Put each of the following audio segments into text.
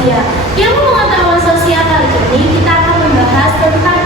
sosial. Yang pengetahuan sosial kali ini kita akan membahas tentang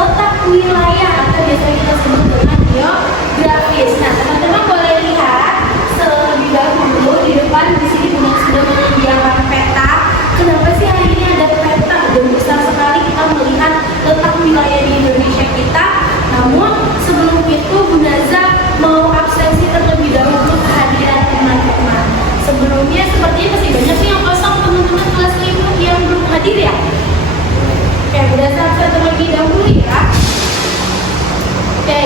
letak wilayah atau biasa kita sebut dengan geografis. Nah, teman-teman boleh lihat terlebih dahulu di depan di sini Bunda sudah menyediakan peta. Kenapa sih hari ini ada peta? Dan besar sekali kita melihat letak wilayah di Indonesia kita. Namun sebelum itu Bunda mau absensi terlebih dahulu kehadiran teman-teman. Sebelumnya sepertinya masih banyak nih yang kosong teman-teman kelas 5 yang belum hadir ya. Oke, Bunda absen terlebih dahulu ya. Oke,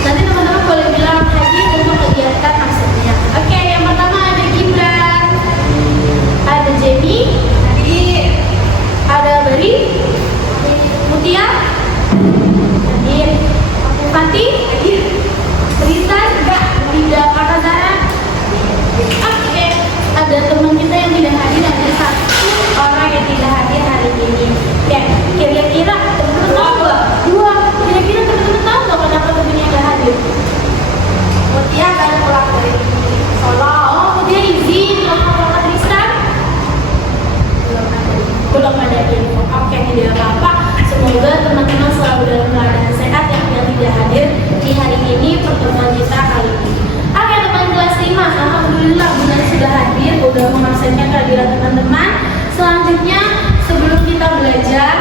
nanti teman-teman boleh bilang hadir untuk kegiatan maksudnya. Oke, yang pertama ada Gibran, ada Jenny, ada Beri, Mutia, hadir, Fati, hadir, Rita juga, tidak, Kakak Zara. Oke, ada teman kita yang tidak hadir, ada satu orang yang tidak hadir hari ini. Oke, kira-kira teman-teman tahu nggak? Dua, kira-kira teman-teman tahu nggak kenapa temennya nggak hadir? Mutia baru pulang dari Solo. Oh, Mutia izin. Kalau Kakak Tristan belum ada info. Oke, tidak apa-apa. Semoga teman-teman selalu dalam keadaan sehat yang tidak hadir di hari ini pertemuan kita kali ini. Oke, teman kelas 5, alhamdulillah Bunda sudah hadir, sudah mengabsenkan kehadiran teman-teman. Selanjutnya sebelum kita belajar,